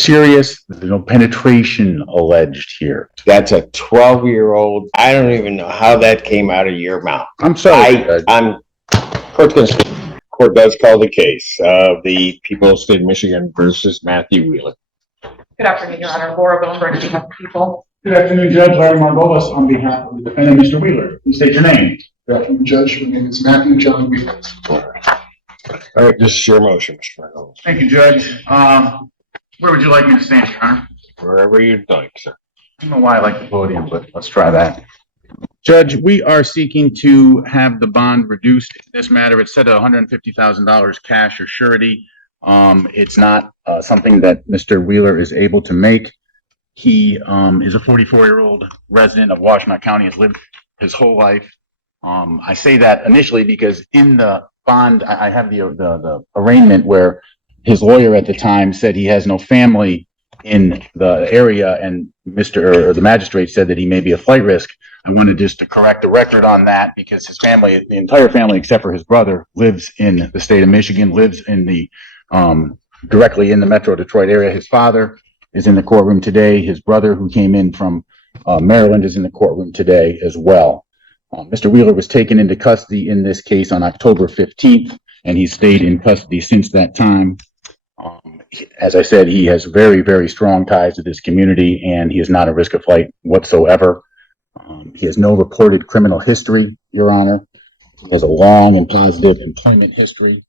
serious. There's no penetration alleged here. That's a 12-year-old. I don't even know how that came out of your mouth. I'm sorry. Court does call the case of the people of the state of Michigan versus Matthew Wheeler. Good afternoon, Your Honor. Laura Billenberg, on behalf of the people. Good afternoon, Judge. Larry Margolis on behalf of the defendant, Mr. Wheeler. Please state your name. Good afternoon, Judge. My name is Matthew John Wheeler. All right, this is your motion, Mr. Margolis. Thank you, Judge. Where would you like me to stand, Your Honor? Wherever you'd like, sir. I don't know why I like the podium, but let's try that. Judge, we are seeking to have the bond reduced in this matter. It's set at $150,000 cash or surety. It's not something that Mr. Wheeler is able to make. He is a 44-year-old resident of Washtenaw County, has lived his whole life. I say that initially because in the bond, I have the arraignment where his lawyer at the time said he has no family in the area, and the magistrate said that he may be a flight risk. I wanted just to correct the record on that because his family, the entire family except for his brother, lives in the state of Michigan, lives in the directly in the Metro Detroit area. His father is in the courtroom today. His brother, who came in from Maryland, is in the courtroom today as well. Mr. Wheeler was taken into custody in this case on October 15th, and he stayed in custody since that time. As I said, he has very, very strong ties to this community, and he is not a risk of flight whatsoever. He has no reported criminal history, Your Honor. He has a long and positive employment history.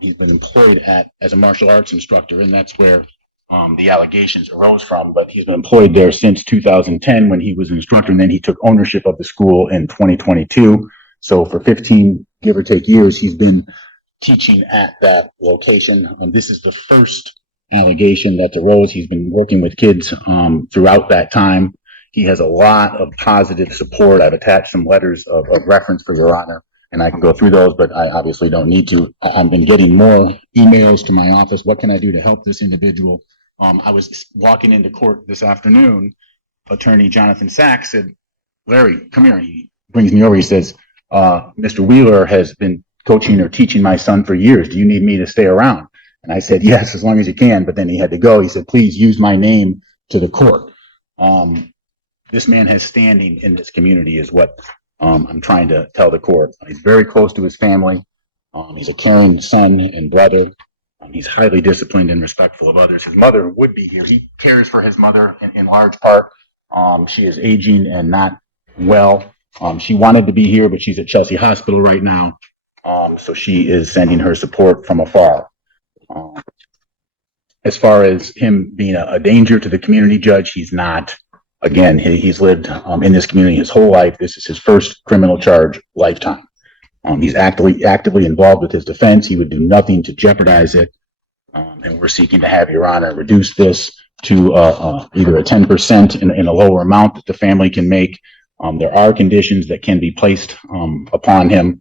He's been employed as a martial arts instructor, and that's where the allegations arose from. But he's been employed there since 2010 when he was an instructor, and then he took ownership of the school in 2022. So for 15, give or take, years, he's been teaching at that location. This is the first allegation that arose. He's been working with kids throughout that time. He has a lot of positive support. I've attached some letters of reference for Your Honor, and I can go through those, but I obviously don't need to. I've been getting more emails to my office. What can I do to help this individual? I was walking into court this afternoon. Attorney Jonathan Sachs said, "Larry, come here." He brings me over. He says, "Mr. Wheeler has been coaching or teaching my son for years. Do you need me to stay around?" And I said, "Yes, as long as you can." But then he had to go. He said, "Please use my name to the court." This man has standing in this community is what I'm trying to tell the court. He's very close to his family. He's a caring son and brother. He's highly disciplined and respectful of others. His mother would be here. He cares for his mother in large part. She is aging and not well. She wanted to be here, but she's at Chelsea Hospital right now. So she is sending her support from afar. As far as him being a danger to the community, Judge, he's not. Again, he's lived in this community his whole life. This is his first criminal charge lifetime. He's actively involved with his defense. He would do nothing to jeopardize it. And we're seeking to have Your Honor reduce this to either a 10% in a lower amount that the family can make. There are conditions that can be placed upon him.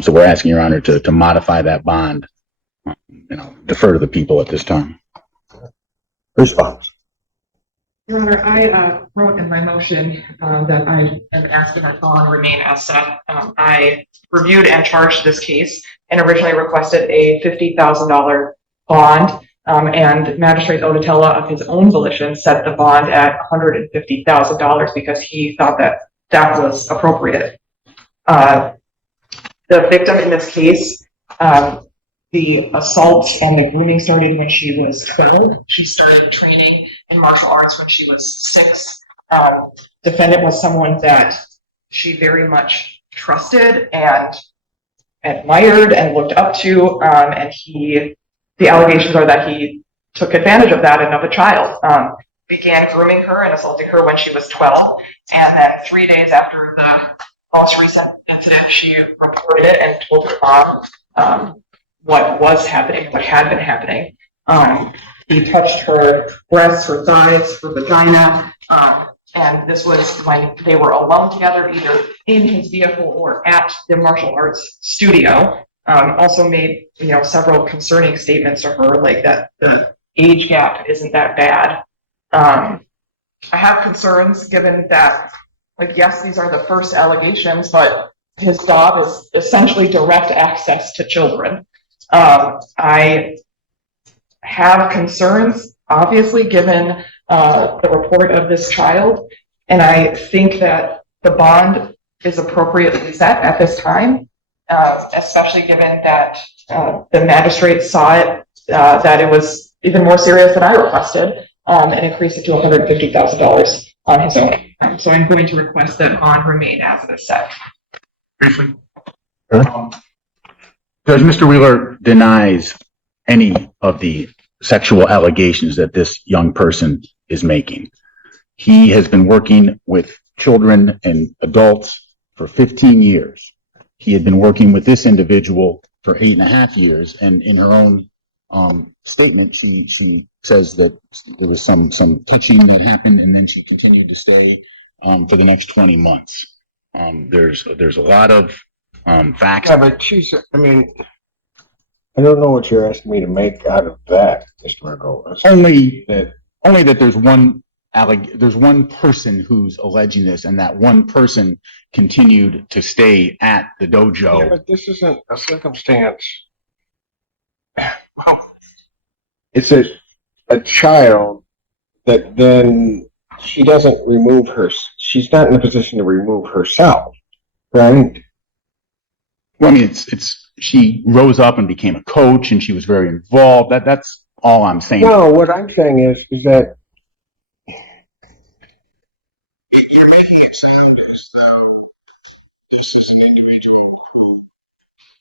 So we're asking Your Honor to modify that bond. Defer to the people at this time. Response. Your Honor, I wrote in my motion that I am asking that bond remain as set. I reviewed and charged this case and originally requested a $50,000 bond, and Magistrate Odetella, of his own volition, set the bond at $150,000 because he thought that that was appropriate. The victim in this case, the assault and the grooming started when she was 12. She started training in martial arts when she was 6. Defendant was someone that she very much trusted and admired and looked up to, and the allegations are that he took advantage of that and of a child. Began grooming her and assaulting her when she was 12, and then 3 days after the most recent incident, she reported it and told her mom what was happening, what had been happening. He touched her breasts, her thighs, her vagina, and this was when they were alone together, either in his vehicle or at the martial arts studio. Also made several concerning statements to her, like that the age gap isn't that bad. I have concerns given that, yes, these are the first allegations, but his job is essentially direct access to children. I have concerns. obviously given the report of this child. And I think that the bond is appropriately set at this time, especially given that the magistrate saw it, that it was even more serious than I requested, and increased it to $150,000 on his own. So I'm going to request that bond remain as it is set. Briefly. Judge, Mr. Wheeler denies any of the sexual allegations that this young person is making. He has been working with children and adults for 15 years. He had been working with this individual for 8.5 years, and in her own statement, she says that there was some pitching that happened, and then she continued to stay for the next 20 months. There's a lot of facts. Yeah, but I mean, I don't know what you're asking me to make out of that, Mr. Margolis. Only that there's one person who's alleging this, and that one person continued to stay at the dojo. Yeah, but this isn't a circumstance. Well, it's a child that then she doesn't remove she's not in a position to remove herself, right? Well, I mean, she rose up and became a coach, and she was very involved. That's all I'm saying. No, what I'm saying is that you're making it sound as though this is an individual who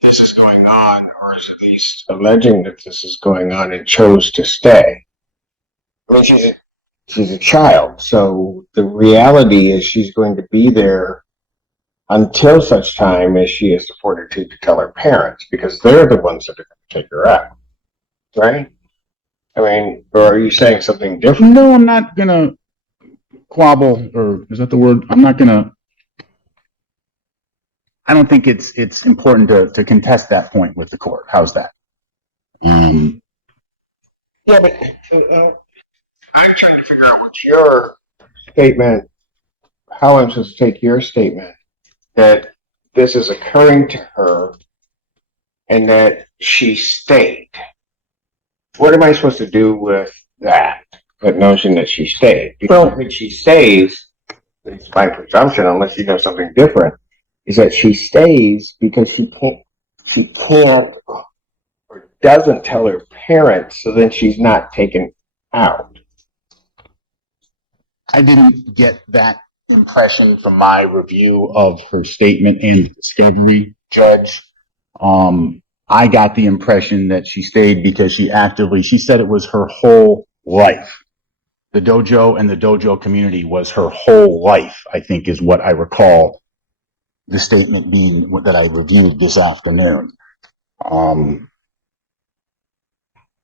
this is going on, or is at least alleging that this is going on and chose to stay. I mean, she's a child, so the reality is she's going to be there until such time as she has the fortitude to tell her parents, because they're the ones that are going to take her out, right? I mean, or are you saying something different? No, I'm not gonna quabble, or is that the word? I don't think it's important to contest that point with the court. How's that? Yeah, but I'm trying to figure out what your statement, how I'm supposed to take your statement that this is occurring to her and that she stayed. What am I supposed to do with that notion that she stayed? Because I think she stays, it's my presumption, unless you know something different, is that she stays because she can't or doesn't tell her parents, so then she's not taken out. I didn't get that impression from my review of her statement and discovery, Judge. I got the impression that she stayed because she said it was her whole life. The dojo and the dojo community was her whole life, I think, is what I recall the statement being that I reviewed this afternoon.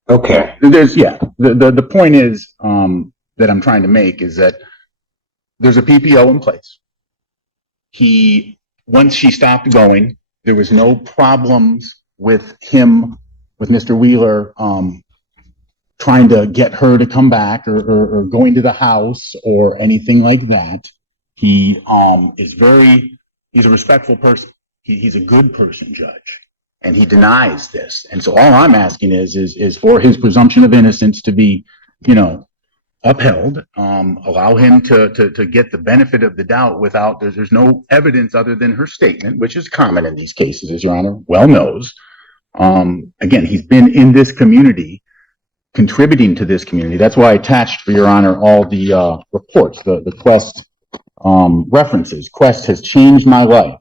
Okay. The point is, that I'm trying to make is that there's a PPO in place. Once she stopped going, there was no problems with Mr. Wheeler, trying to get her to come back or going to the house or anything like that. He's a respectful person. He's a good person, Judge, and he denies this. And so all I'm asking is for his presumption of innocence to be, upheld, allow him to get the benefit of the doubt without, there's no evidence other than her statement, which is common in these cases, as Your Honor well knows. Again, he's been in this community, contributing to this community. That's why I attached, for Your Honor, all the reports, the Quest references. Quest has changed my life.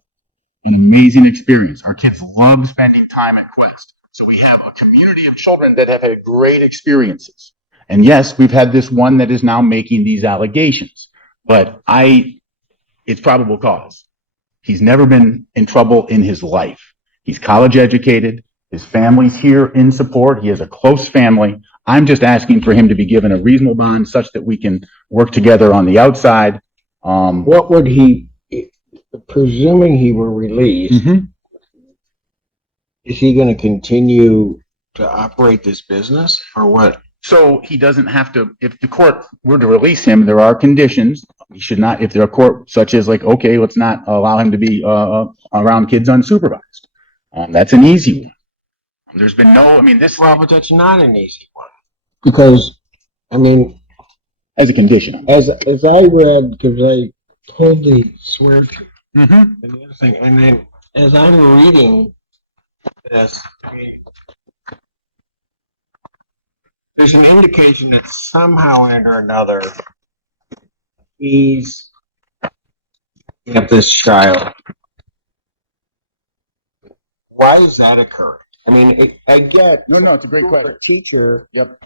An amazing experience. Our kids love spending time at Quest. So we have a community of children that have had great experiences. And yes, we've had this one that is now making these allegations, but it's probable cause. He's never been in trouble in his life. He's college educated. His family's here in support. He has a close family. I'm just asking for him to be given a reasonable bond such that we can work together on the outside. What would presuming he were released, is he going to continue to operate this business or what? So he doesn't have to, if the court were to release him, there are conditions. He should not, if there are court such as like, okay, let's not allow him to be around kids unsupervised. That's an easy one. There's been but that's not an easy one. Because I mean, as a condition. as I read, because I totally swear to Mm-hmm. and the other thing, and then as I'm reading this, there's an indication that somehow or another he's of this child. Why is that occurring? I mean, I get No, it's a great question. a teacher. Yep.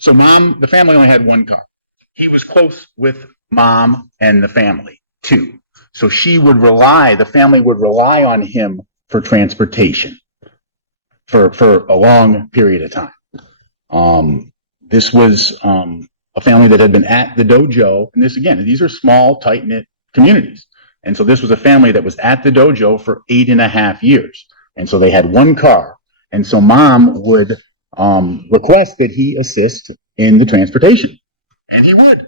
So the family only had one car. He was close with mom and the family too. So the family would rely on him for transportation for a long period of time. This was a family that had been at the dojo, and these are small, tight-knit communities. And so this was a family that was at the dojo for 8.5 years. And so they had one car. And so mom would request that he assist in the transportation. And he would.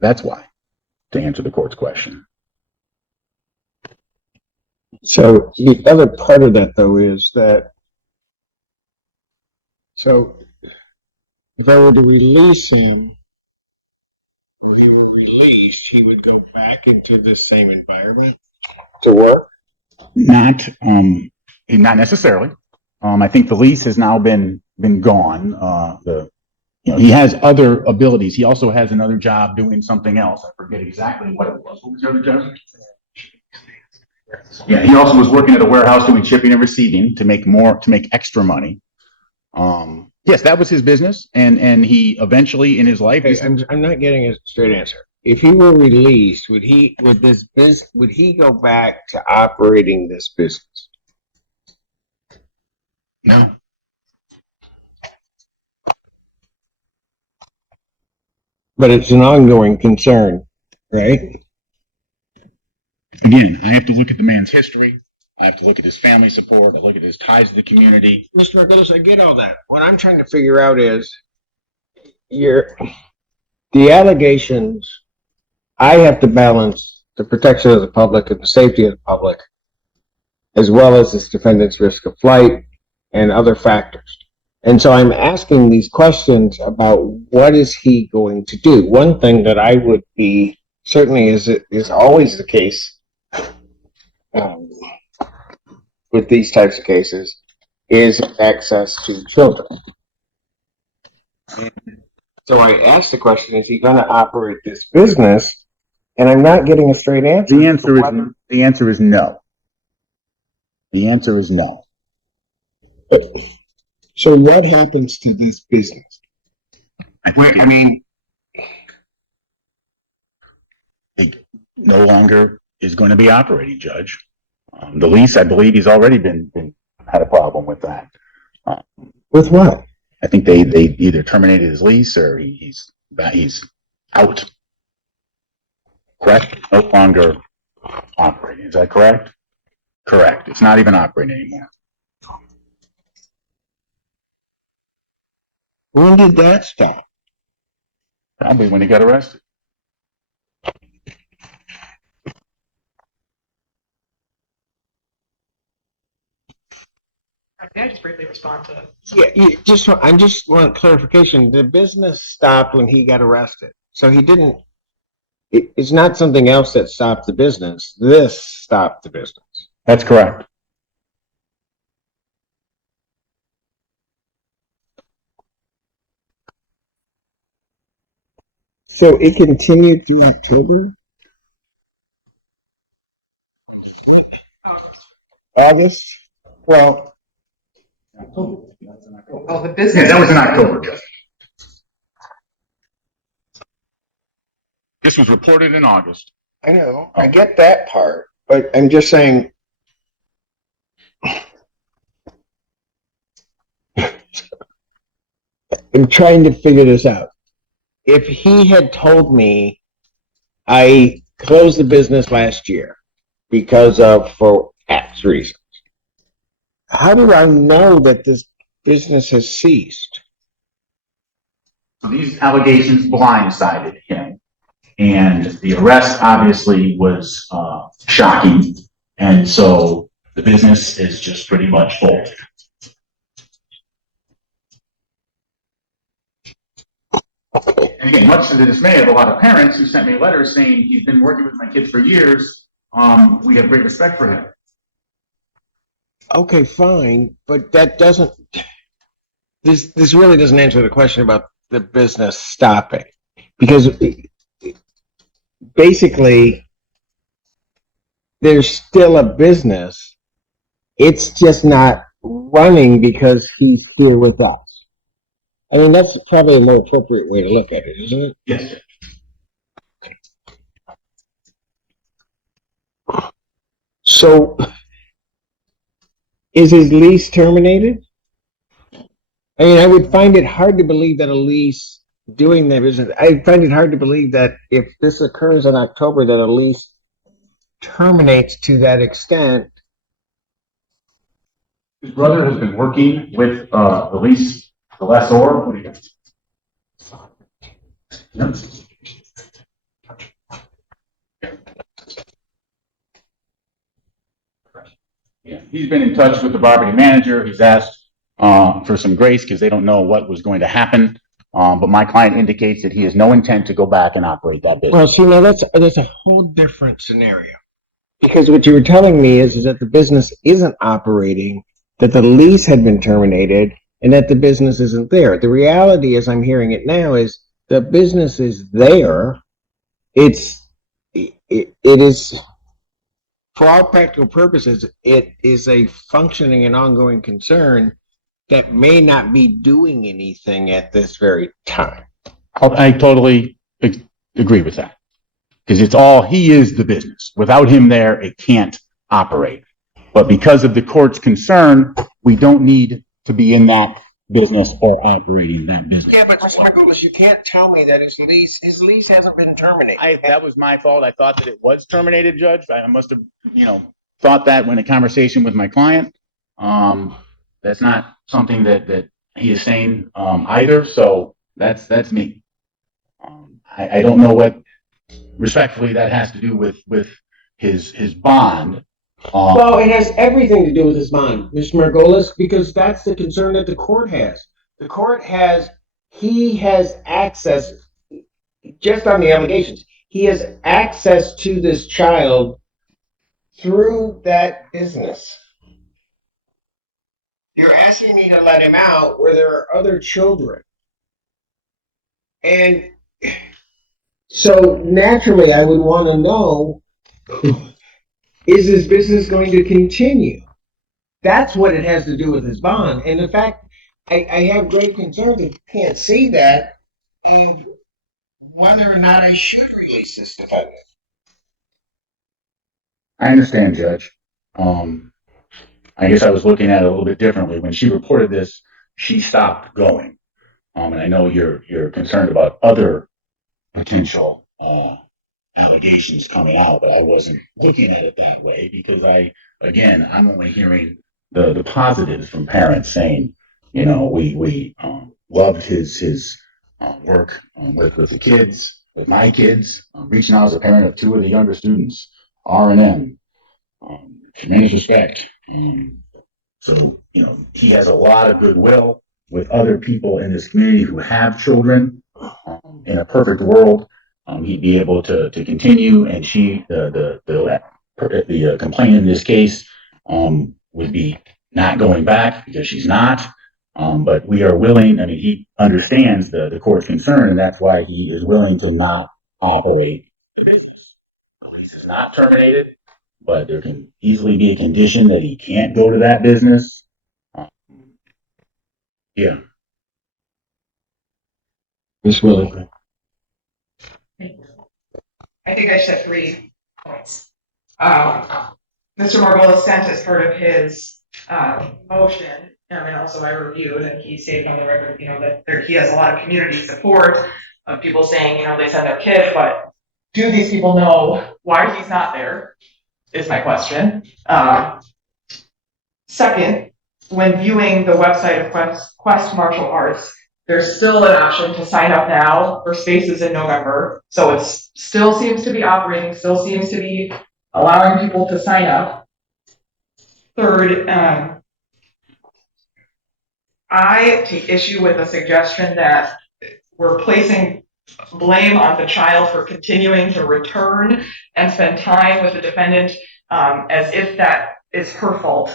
That's why, to answer the court's question. So the other part of that, though, is that so if I were to release him, when he were released, he would go back into the same environment to work. Not necessarily. I think the lease has now been gone. He has other abilities. He also has another job doing something else. I forget exactly what it was. What was the other job? Yeah, he also was working at a warehouse doing shipping and receiving to make extra money. Yes, that was his business, and he eventually in his life. Okay, I'm not getting a straight answer. If he were released, would he go back to operating this business? No. But it's an ongoing concern, right? Again, I have to look at the man's history. I have to look at his family support. I look at his ties to the community. Mr. Margolis, I get all that. What I'm trying to figure out is the allegations. I have to balance the protection of the public and the safety of the public, as well as this defendant's risk of flight and other factors. And so I'm asking these questions about what is he going to do. One thing that I would be certainly is always the case with these types of cases is access to children. And so I asked the question: is he going to operate this business? And I'm not getting a straight answer. The answer is no. The answer is no. So what happens to this business? I mean, it no longer is going to be operating, Judge. The lease, I believe, he's already had a problem with that. With what? I think they either terminated his lease or he's out. Correct? No longer operating. Is that correct? Correct. It's not even operating anymore. When did that stop? Probably when he got arrested. May I just briefly respond to? Yeah, I just want clarification. The business stopped when he got arrested. So he didn't, it's not something else that stopped the business. This stopped the business. That's correct. So it continued through October? August? Well, Oh, the business. Yeah, that was in October, Judge. This was reported in August. I know, I get that part, but I'm just saying. I'm trying to figure this out. If he had told me I closed the business last year for X reasons, how do I know that this business has ceased? These allegations blindsided him, and the arrest obviously was shocking, and so the business is just pretty much full. much to the dismay of a lot of parents who sent me letters saying he's been working with my kids for years. We have great respect for him. Okay, fine, but that doesn't, this really doesn't answer the question about the business stopping. Because basically, there's still a business. It's just not running because he's here with us. I mean, that's probably a more appropriate way to look at it, isn't it? Yes. So, is his lease terminated? I mean, I would find it hard to believe that a lease doing that business, I find it hard to believe that if this occurs in October, that a lease terminates to that extent. His brother has been working with the lessor. What do you got? No. Yeah, he's been in touch with the property manager. He's asked for some grace because they don't know what was going to happen. But my client indicates that he has no intent to go back and operate that business. Well, see, now that's a whole different scenario. Because what you were telling me is that the business isn't operating, that the lease had been terminated, and that the business isn't there. The reality, as I'm hearing it now, is the business is there. It is, for all practical purposes, it is a functioning and ongoing concern that may not be doing anything at this very time. I totally agree with that. Because it's all, he is the business. Without him there, it can't operate. But because of the court's concern, we don't need to be in that business or operating that business. Yeah, but Mr. Margolis, you can't tell me that his lease hasn't been terminated. That was my fault. I thought that it was terminated, Judge. I must have, thought that when in conversation with my client. That's not something that he is saying either. So that's me. I don't know what respectfully that has to do with his bond. Well, it has everything to do with his bond, Mr. Margolis, because that's the concern that the court has. He has access, just on the allegations, he has access to this child through that business. You're asking me to let him out where there are other children. And so naturally, I would want to know, is his business going to continue? That's what it has to do with his bond. And in fact, I have great concern that you can't see that, and whether or not I should release this defendant. I understand, Judge. I guess I was looking at it a little bit differently. When she reported this, she stopped going. And I know you're concerned about other potential allegations coming out, but I wasn't looking at it that way because I'm only hearing the positives from parents saying, we loved his work with the kids, with my kids, reaching out as a parent of two of the younger students, R and M, tremendous respect. So, he has a lot of goodwill with other people in this community who have children. In a perfect world, he'd be able to continue, and the complainant in this case, would be not going back because she's not. But we are willing, he understands the court's concern, and that's why he is willing to not operate the business. The lease is not terminated, but there can easily be a condition that he can't go to that business. Yeah. Ms. Willington. I think I just have 3 points. Mr. Margolis sent as part of his motion, and also I reviewed, and he stated on the record, that he has a lot of community support of people saying, they send their kids, but do these people know why he's not there? Is my question. Second, when viewing the website of Quest Martial Arts, there's still an option to sign up now for spaces in November. So it still seems to be operating, still seems to be allowing people to sign up. Third, I take issue with the suggestion that we're placing blame on the child for continuing to return and spend time with the defendant, as if that is her fault.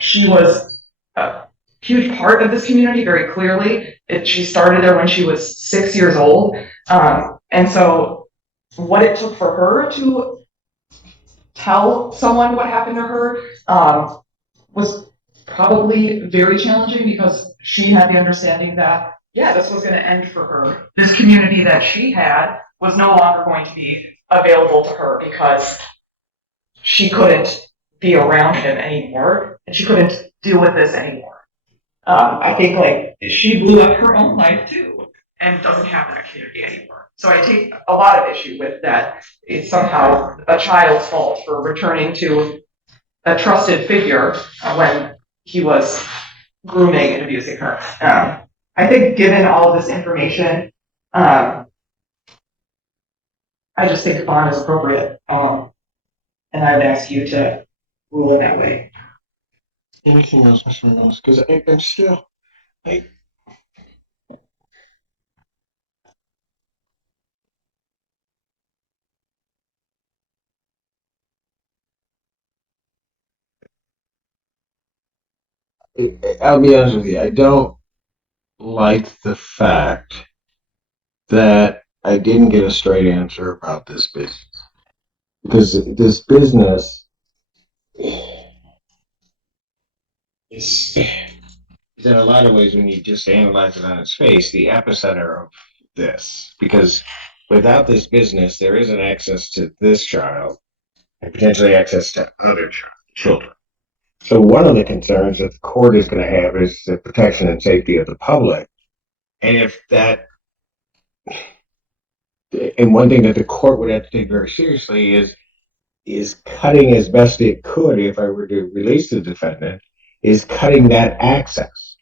She was a huge part of this community, very clearly. She started there when she was 6 years old. And so what it took for her to tell someone what happened to her was probably very challenging, because she had the understanding that, yeah, this was going to end for her. This community that she had was no longer going to be available to her, because she couldn't be around him anymore, and she couldn't deal with this anymore. I think like she blew up her own life too, and doesn't have that community anymore. So I take a lot of issue with that. It's somehow a child's fault for returning to a trusted figure when he was grooming and abusing her. I think given all of this information, I just think a bond is appropriate. And I would ask you to rule in that way. Anything else, Mr. Reynolds? Because I'm still, I I'll be honest with you, I don't like the fact that I didn't get a straight answer about this business. Because this business is in a lot of ways, when you just analyze it on its face, the epicenter of this. Because without this business, there isn't access to this child and potentially access to other children. So one of the concerns that the court is going to have is the protection and safety of the public. And if that, and one thing that the court would have to take very seriously is cutting as best it could, if I were to release the defendant, is cutting that access.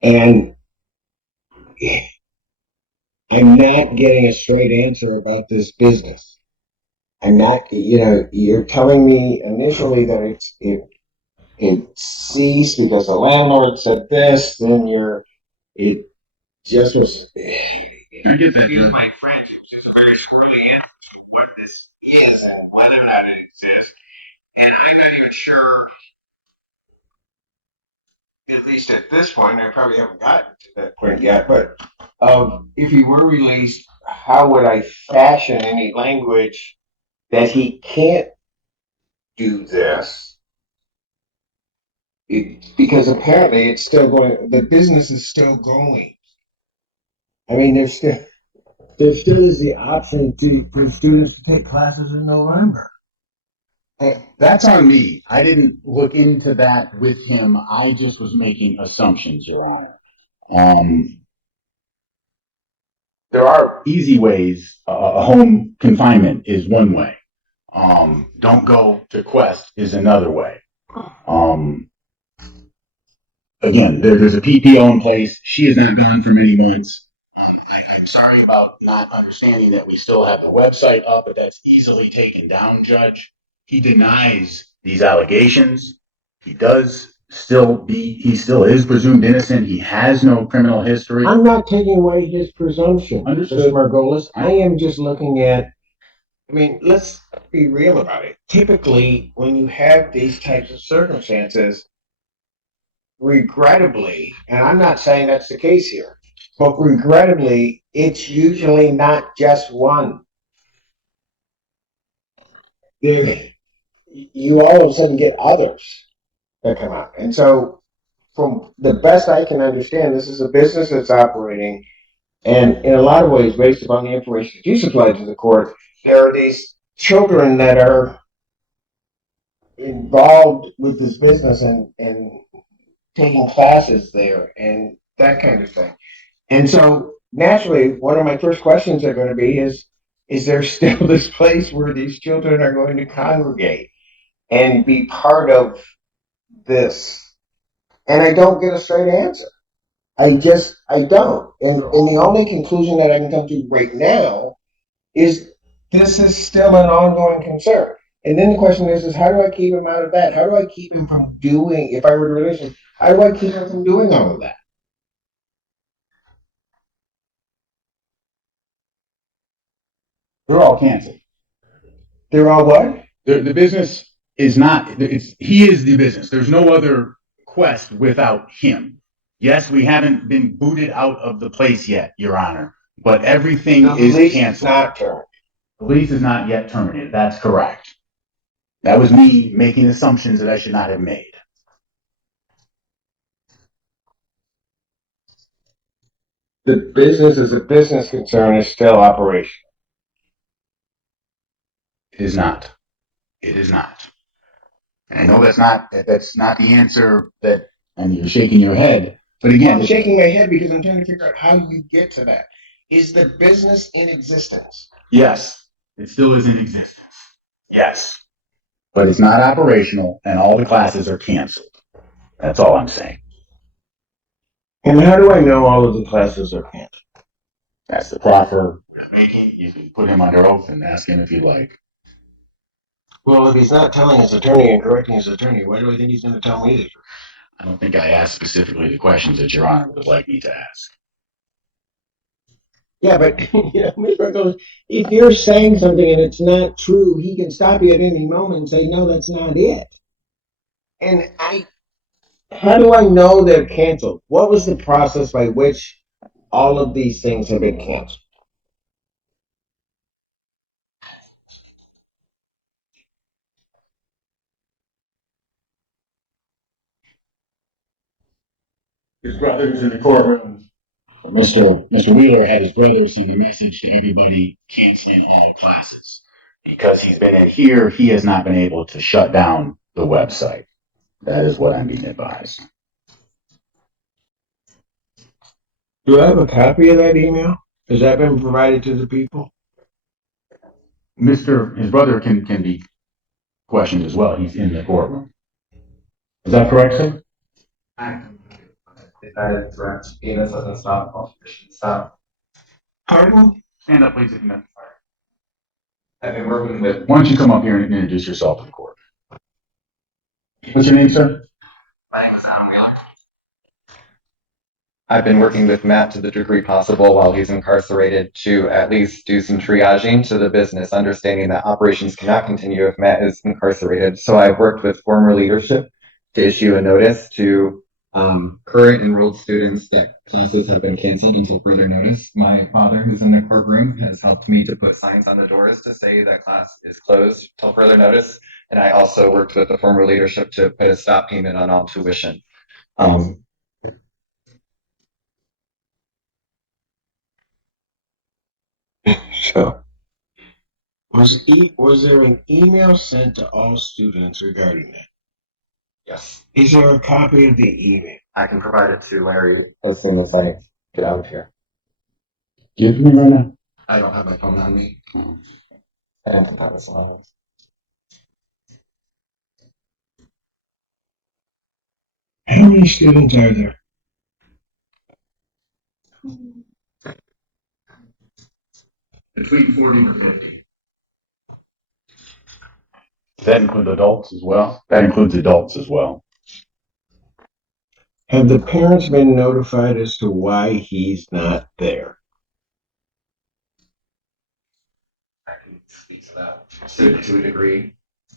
And I'm not getting a straight answer about this business. I'm not, you're telling me initially that it ceased because the landlord said this, then it just was, excuse my French, it was just a very squirrely answer to what this is and whether or not it exists. And I'm not even sure, at least at this point, I probably haven't gotten to that point yet, but if he were released, how would I fashion any language that he can't do this? Because apparently it's still going, the business is still going. I mean, there still is the option for students to take classes in November. That's on me. I didn't look into that with him. I just was making assumptions, Your Honor. There are easy ways. A home confinement is one way. Don't go to Quest is another way. Again, there's a PPO in place. She has not gone for many months. I'm sorry about not understanding that we still have the website up, but that's easily taken down, Judge. He denies these allegations. He still is presumed innocent. He has no criminal history. I'm not taking away his presumption, Understood. Mr. Margolis. I am just looking at, I mean, let's be real about it. Typically, when you have these types of circumstances, regrettably, and I'm not saying that's the case here, but regrettably, it's usually not just one. You all of a sudden get others that come out. And so, from the best I can understand, this is a business that's operating, and in a lot of ways, based upon the information that you supplied to the court, there are these children that are involved with this business and taking classes there and that kind of thing. And so naturally, one of my first questions are going to be is there still this place where these children are going to congregate and be part of this? And I don't get a straight answer. I don't. And the only conclusion that I can come to right now is this is still an ongoing concern. And then the question is how do I keep him out of that? How do I keep him from doing, if I were to release him, how do I keep him from doing all of that? They're all canceled. They're all what? The business is not, he is the business. There's no other Quest without him. Yes, we haven't been booted out of the place yet, Your Honor, but everything The is lease canceled. not terminated. The lease is not yet terminated. That's correct. That was me making assumptions that I should not have made. The business as a business concern is still operational. It is not. It is not. And I know that's not the answer that, and you're shaking your head, but again, I'm shaking my head because I'm trying to figure out how you get to that. Is the business in existence? yes, it still is in existence. Yes. But it's not operational and all the classes are canceled. That's all I'm saying. And how do I know all of the classes are canceled? That's the proffer we're making. You can put him under oath and ask him if you like. Well, if he's not telling his attorney and correcting his attorney, why do I think he's going to tell me the truth? I don't think I asked specifically the questions that Your Honor would like me to ask. Yeah, but Mr. Freckles, if you're saying something and it's not true, he can stop you at any moment and say, no, that's not it. And how do I know they're canceled? What was the process by which all of these things have been canceled? His brother's in the courtroom. Mr. Wheeler had his brother send a message to everybody canceling all classes. Because he's been in here, he has not been able to shut down the website. That is what I'm being advised. Do I have a copy of that email? Has that been provided to the people? His brother can be questioned as well. He's in the courtroom. Is that correct, sir? That is correct. Venus doesn't stop competition. Stop. Pardon? Stand up, please. I've been working with. Why don't you come up here and introduce yourself to the court? What's your name, sir? My name is Adam Wheeler. I've been working with Matt to the degree possible while he's incarcerated to at least do some triaging to the business, understanding that operations cannot continue if Matt is incarcerated. So I've worked with former leadership to issue a notice to current enrolled students that classes have been canceled until further notice. My father, who's in the courtroom, has helped me to put signs on the doors to say that class is closed until further notice. And I also worked with the former leadership to put a stop payment on all tuition. So, was there an email sent to all students regarding that? Yes, Is there a copy of the email? I can provide it to Larry as soon as I get out of here. Give me right now. I don't have my phone on me. I don't have this on. How many students are there? Between 40 and 50. Does that include adults as well? That includes adults as well. Have the parents been notified as to why he's not there? I can speak to that to a degree.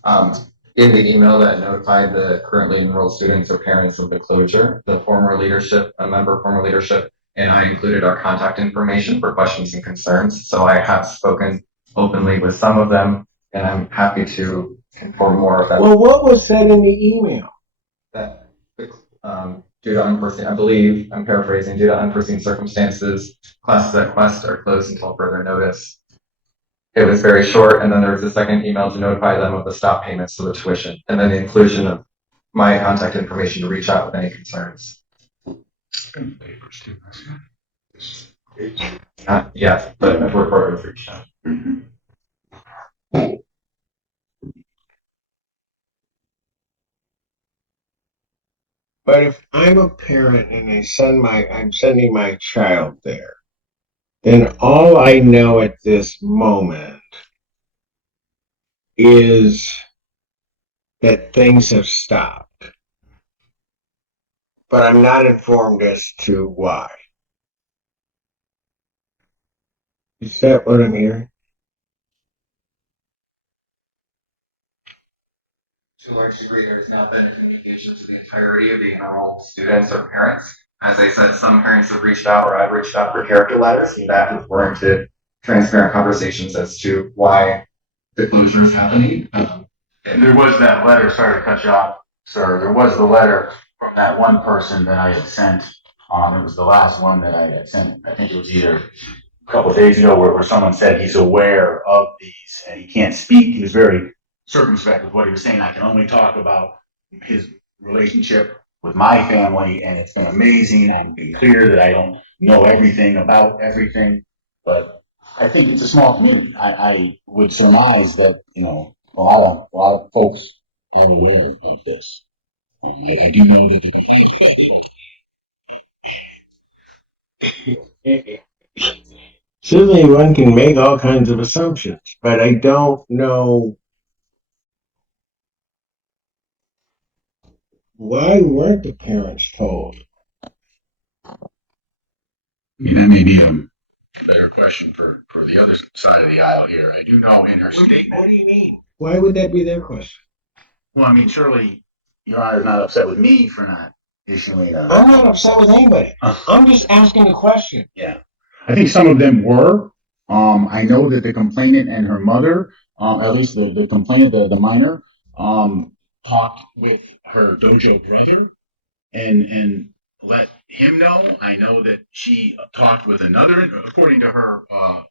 In the email that notified the currently enrolled students or parents of the closure, the former leadership, a member of former leadership, and I included our contact information for questions and concerns. So I have spoken openly with some of them, and I'm happy to inform more of that. Well, what was said in the email? That due to unforeseen, I believe, I'm paraphrasing, due to unforeseen circumstances, classes at Quest are closed until further notice. It was very short, and then there was a second email to notify them of the stop payments to the tuition, and then the inclusion of my contact information to reach out with any concerns. Not yet, but I've worked hard to reach out. But if I'm a parent and I'm sending my child there, then all I know at this moment is that things have stopped. But I'm not informed as to why. Is that what I'm hearing? to a large degree, there has not been a communication to the entirety of the enrolled students or parents. As I said, some parents have reached out, or I've reached out for character letters, and that have warranted transparent conversations as to why the closure is happening. And there was that letter, sorry to cut you off, sir, there was the letter from that one person that I had sent. It was the last one that I had sent, I think it was either a couple of days ago, where someone said he's aware of these and he can't speak. He was very circumspect with what he was saying. I can only talk about his relationship with my family, and it's been amazing, and be clear that I don't know everything about everything, but I think it's a small community. I would surmise that, a lot of folks aren't aware of this. I do know that Certainly one can make all kinds of assumptions, but I don't know why weren't the parents told? that may be a better question for the other side of the aisle here. I do know in her What statement. do you mean? Why would that be their question? Well, I mean, surely Your Honor's not upset with me for not issuing a. I'm not upset with anybody. I'm just asking a question. Yeah. I think some of them were. I know that the complainant and her mother, at least the complainant, the minor, talked with her dojo brother and let him know. I know that she talked with another, according to her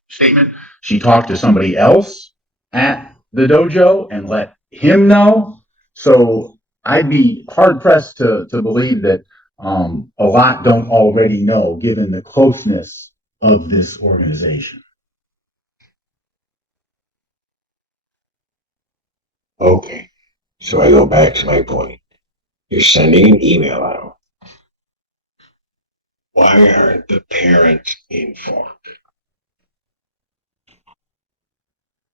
statement, she talked to somebody else at the dojo and let him know. So I'd be hard pressed to believe that a lot don't already know, given the closeness of this organization. Okay, so I go back to my point. You're sending an email out. Why aren't the parents informed?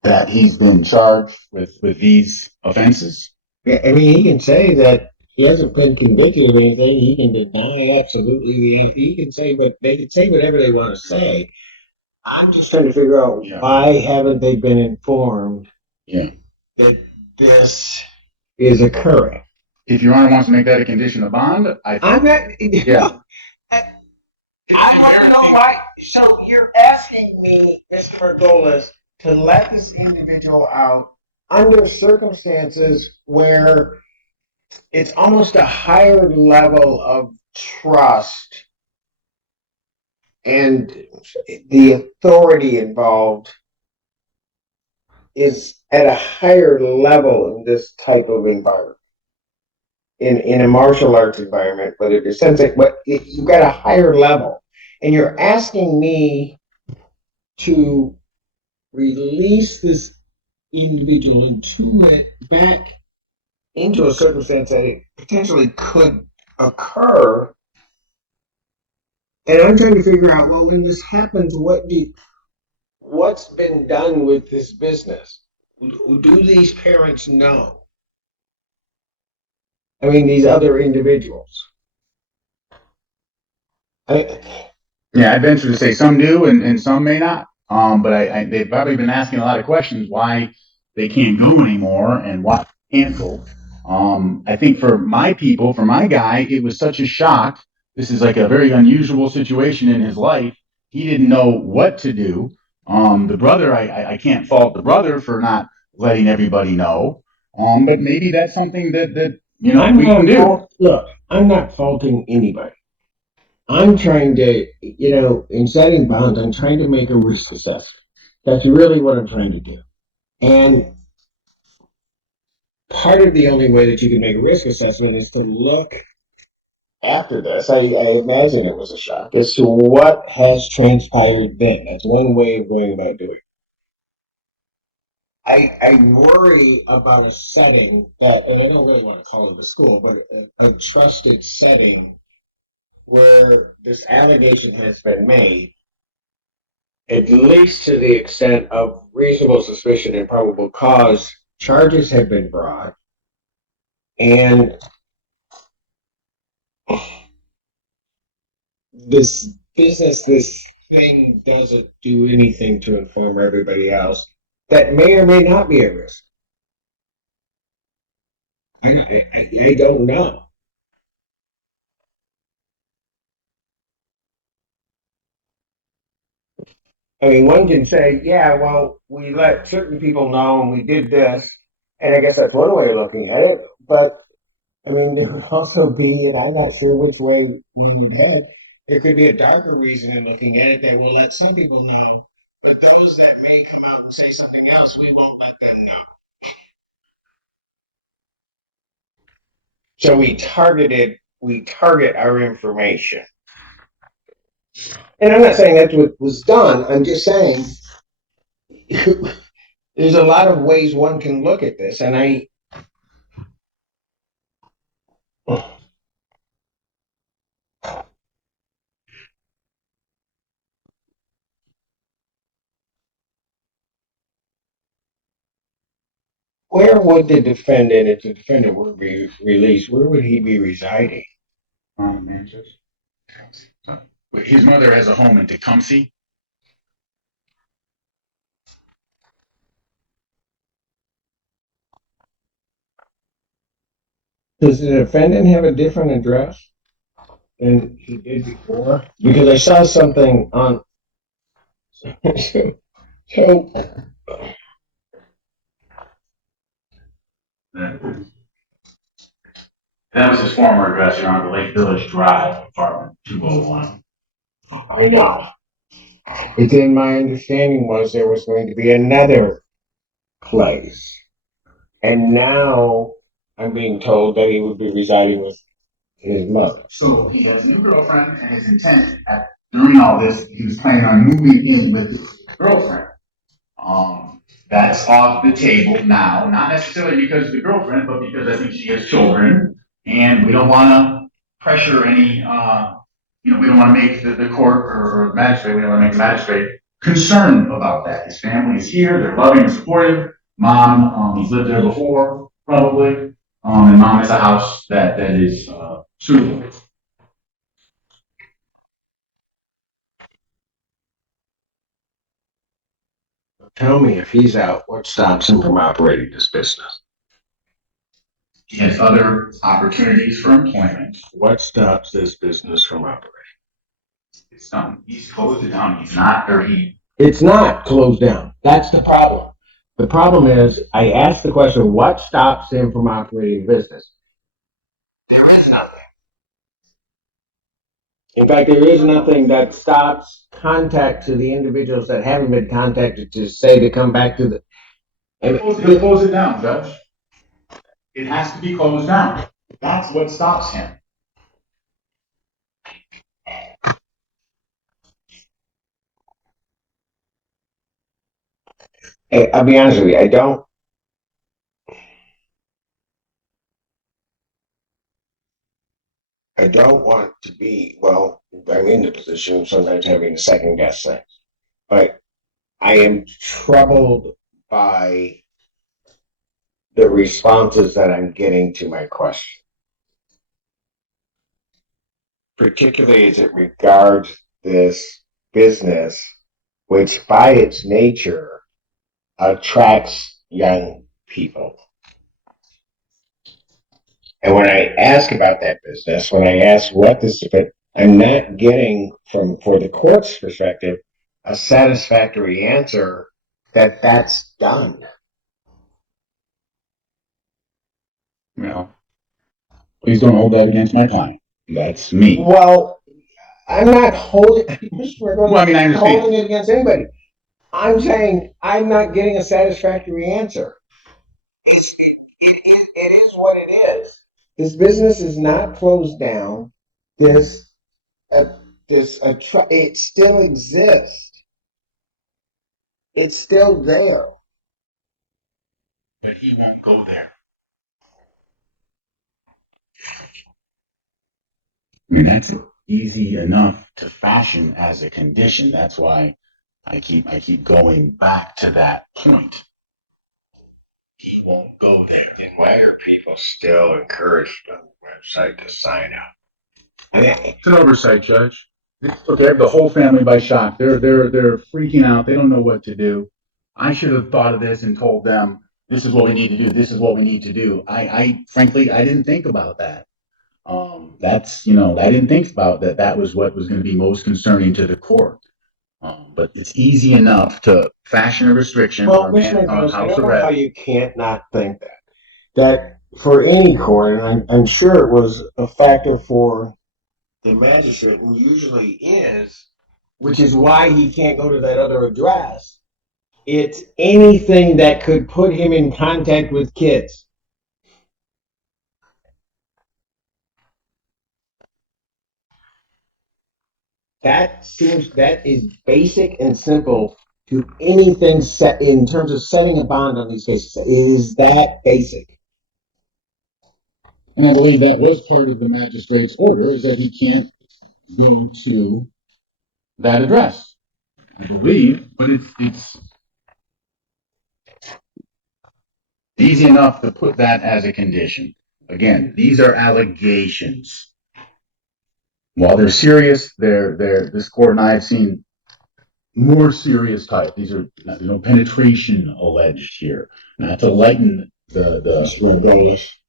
That he's been charged with these offenses. Yeah, I mean, he can say that he hasn't been convicted of anything. He can deny absolutely. He can say, but they can say whatever they want to say. I'm just trying to figure out why haven't they been informed that this is occurring? If Your Honor wants to make that a condition of bond, I'm not. Yeah. I want to know why. So you're asking me, Mr. Margolis, to let this individual out under circumstances where it's almost a higher level of trust and the authority involved is at a higher level in this type of environment. In a martial arts environment, whether it's sensei, but you've got a higher level, and you're asking me to release this individual back into a circumstance that it potentially could occur. And I'm trying to figure out, well, when this happens, what's been done with this business? Do these parents know? I mean, these other individuals. Yeah, I venture to say some do and some may not. But they've probably been asking a lot of questions why they can't go anymore and why canceled. I think for my people, for my guy, it was such a shock. This is like a very unusual situation in his life. He didn't know what to do. The brother, I can't fault the brother for not letting everybody know. But maybe that's something that we can do. Look, I'm not faulting anybody. I'm trying to, in setting bonds, I'm trying to make a risk assessment. That's really what I'm trying to do. And part of the only way that you can make a risk assessment is to look after this. I imagine it was a shock as to what has transpired then. That's one way of going about doing it. I worry about a setting that, and I don't really want to call it a school, but a trusted setting where this allegation has been made, at least to the extent of reasonable suspicion and probable cause, charges have been brought, and this business, this thing doesn't do anything to inform everybody else that may or may not be at risk. I don't know. I mean, one can say, yeah, well, we let certain people know and we did this, and I guess that's one way of looking at it. But I mean, there could also be, and I'm not sure which way we would head. There could be a darker reason in looking at it that we'll let some people know, but those that may come out and say something else, we won't let them know. So we target our information. And I'm not saying that's what was done. I'm just saying there's a lot of ways one can look at this, and where would the defendant, if the defendant were released, where would he be residing? Manchester. His mother has a home in Tecumseh. Does the defendant have a different address than he did before? Because I saw something on. That was his former address, Your Honor, Lake Village Drive, apartment 201. I know. But then my understanding was there was going to be another place. And now I'm being told that he would be residing with his mother. So he has a new girlfriend, and his intent during all this, he was planning on moving in with his girlfriend. That's off the table now, not necessarily because of the girlfriend, but because I think she has children, and we don't want to pressure any, we don't want to make the court or magistrate, we don't want to make the magistrate concerned about that. His family is here, they're loving and supportive. Mom, he's lived there before, probably, and mom has a house that is suitable. Tell me, if he's out, what stops him from operating this business? He has other opportunities for employment. What stops this business from operating? It's done. He's closed it down. He's not, or he. It's not closed down. That's the problem. The problem is, I asked the question, what stops him from operating business? There is nothing. In fact, there is nothing that stops contact to the individuals that haven't been contacted to say to come back to the. He'll close it down, Judge. It has to be closed down. That's what stops him. I'll be honest with you, I don't want to be, well, I'm in the position of sometimes having to second guess things, but I am troubled by the responses that I'm getting to my question. Particularly as it regards this business, which by its nature attracts young people. And when I ask about that business, when I ask what this is, I'm not getting for the court's perspective, a satisfactory answer that that's done. Well, please don't hold that against my client. That's me. Well, I'm not holding, Well, I mean, I understand. holding it against anybody. I'm saying I'm not getting a satisfactory answer. It is what it is. This business is not closed down. It still exists. It's still there. But he won't go there. I mean, that's easy enough to fashion as a condition. That's why I keep going back to that point. He won't go there. And why are people still encouraged on the website to sign up? It's an oversight, Judge. Okay, I have the whole family by shock. They're freaking out. They don't know what to do. I should have thought of this and told them, this is what we need to do, this is what we need to do. I frankly, I didn't think about that. That's, I didn't think about that. That was what was going to be most concerning to the court. But it's easy enough to fashion a restriction Well, for a Mr. man on McDonald, I house don't know how arrest. you can't not think that. That for any court, and I'm sure it was a factor for the magistrate, and usually is, which is why he can't go to that other address. It's anything that could put him in contact with kids. That is basic and simple to anything set in terms of setting a bond on these cases. It is that basic. And I believe that was part of the magistrate's order, is that he can't go to that address. I believe, but it's easy enough to put that as a condition. Again, these are allegations. While they're serious, this court and I have seen more serious type. These are, penetration alleged here. Not to lighten the Danish.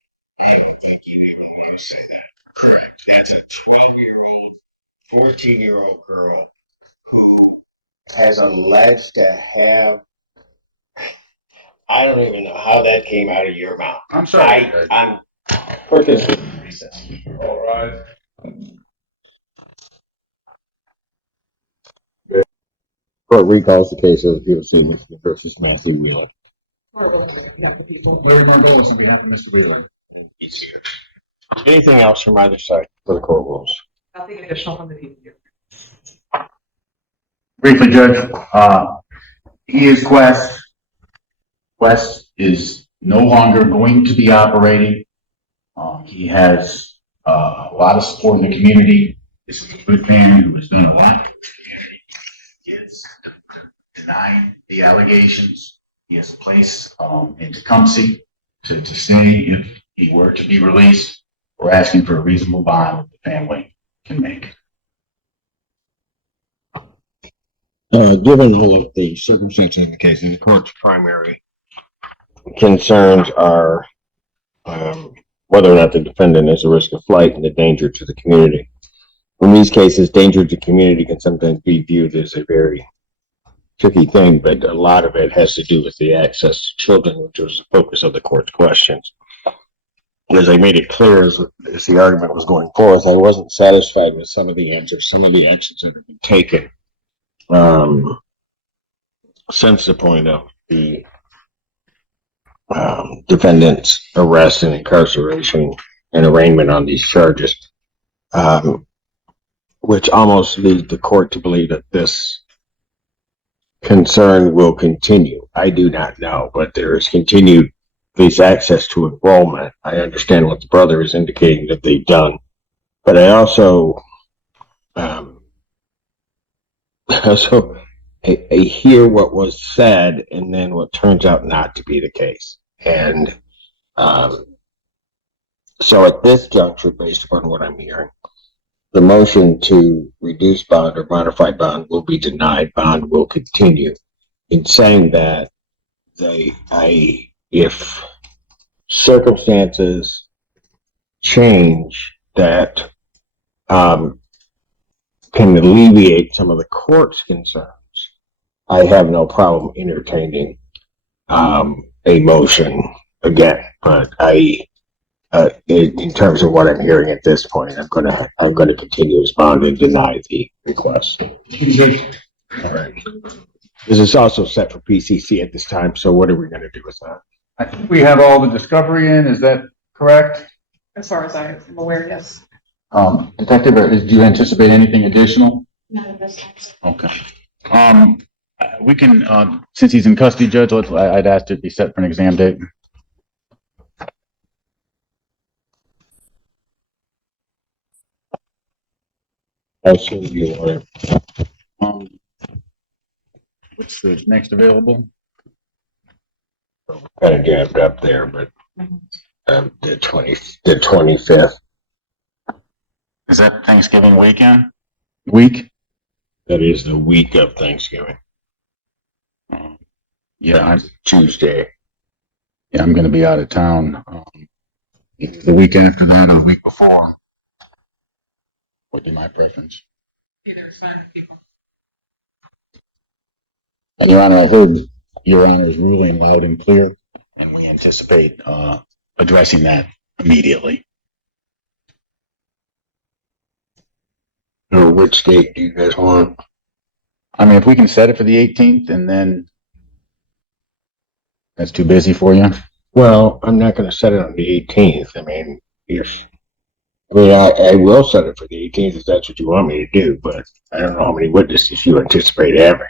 I don't think you even want to say that. Correct. That's a 12-year-old, 14-year-old girl who has alleged to have. I don't even know how that came out of your mouth. I'm sorry. I'm. Court is in recess. All right. Court recalls the case of People Stevens versus Matthew Wheeler. Where are we going to go on behalf of Mr. Wheeler? Anything else from either side for the court rules? Nothing additional from the people here. Briefly, Judge, he is Quest. Quest is no longer going to be operating. He has a lot of support in the community. This is a good man who has done a lot for the community. He has denied the allegations. He has a place in Tecumseh to stay if he were to be released. We're asking for a reasonable bond that the family can make. Given all of the circumstances in the case, and the court's primary concerns are whether or not the defendant is a risk of flight and a danger to the community. In these cases, danger to community can sometimes be viewed as a very tricky thing, but a lot of it has to do with the access to children, which was the focus of the court's questions. As I made it clear as the argument was going forth, I wasn't satisfied with some of the answers, some of the actions that have been taken since the point of the defendant's arrest and incarceration and arraignment on these charges, which almost lead the court to believe that this concern will continue. I do not know, but there is continued this access to enrollment. I understand what the brother is indicating that they've done, but I also I hear what was said and then what turns out not to be the case. And so at this juncture, based upon what I'm hearing, the motion to reduce bond or modify bond will be denied. Bond will continue. In saying that, if circumstances change that can alleviate some of the court's concerns, I have no problem entertaining a motion again. But in terms of what I'm hearing at this point, I'm gonna continue to respond and deny the request. All right. This is also set for PCC at this time. So what are we gonna do with that? I think we have all the discovery in. Is that correct? As far as I'm aware, yes. Detective, do you anticipate anything additional? None of this. Okay. We can, since he's in custody, Judge, I'd ask it be set for an exam date. How soon do you want it? What's the next available? Kind of jammed up there, but the 25th. Is that Thanksgiving weekend? Week? That is the week of Thanksgiving. Yeah, Tuesday. Yeah, I'm gonna be out of town, the week after that or the week before. Would be my preference. Either is fine with people. And Your Honor, I heard Your Honor's ruling loud and clear, and we anticipate, addressing that immediately. Or which date do you guys want? I mean, if we can set it for the 18th and then that's too busy for you? Well, I'm not gonna set it on the 18th. I mean, I will set it for the 18th if that's what you want me to do, but I don't know how many witnesses you anticipate having.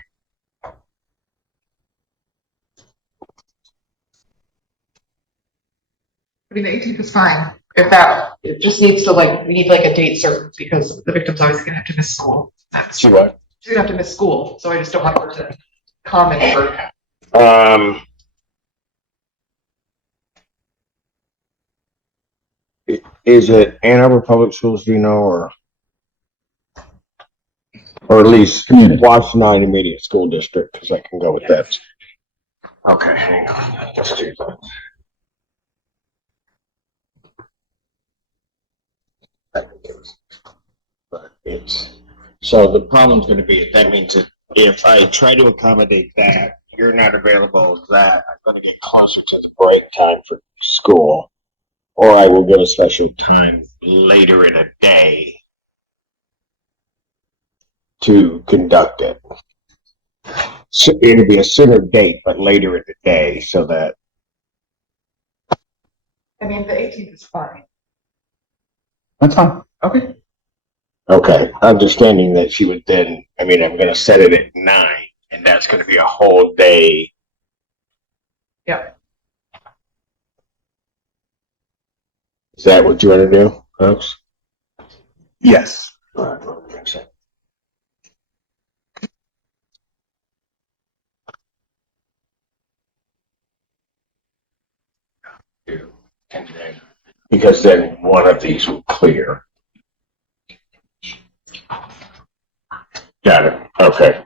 I mean, the 18th is fine. It just needs to we need a date certain because the victim's always gonna have to miss school. See what? She's gonna have to miss school, so I just don't want her to comment for. Is it Ann Arbor Public Schools, do you know, or at least Community. Washington Intermediate School District, because I can go with that. Okay, hang on. Let's do that. But so the problem's going to be that means that if I try to accommodate that, you're not available, that I'm going to get closer to the break time for school, or I will get a special time later in a day to conduct it. So it'll be a sooner date, but later in the day, so that. I mean, the 18th is fine. That's fine. Okay. Okay, understanding that she would then, I'm gonna set it at 9, and that's gonna be a whole day. Yep. Is that what you wanna do, folks? Yes. All right, hold on a second. Because then one of these will clear. Got it. Okay.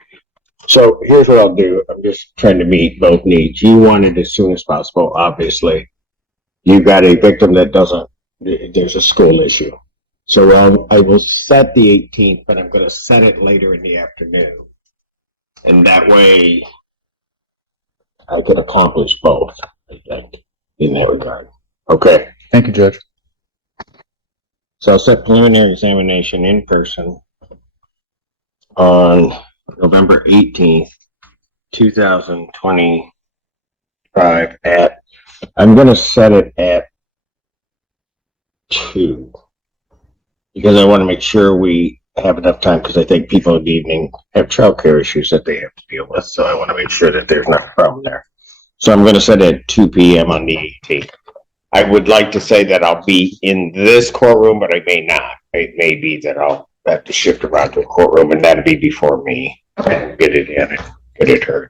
So here's what I'll do. I'm just trying to meet both needs. You want it as soon as possible, obviously. You got a victim that there's a school issue. So I will set the 18th, but I'm going to set it later in the afternoon. And that way I could accomplish both, I think, in that regard. Okay. Thank you, Judge. So I'll set preliminary examination in person on November 18th, 2025 I'm going to set it at 2 because I want to make sure we have enough time because I think people in the evening have childcare issues that they have to deal with. So I want to make sure that there's not a problem there. So I'm going to set it at 2 p.m. on the 18th. I would like to say that I'll be in this courtroom, but I may not. It may be that I'll have to shift around to a courtroom, and that'll be before me. Okay. Get it in and get it heard.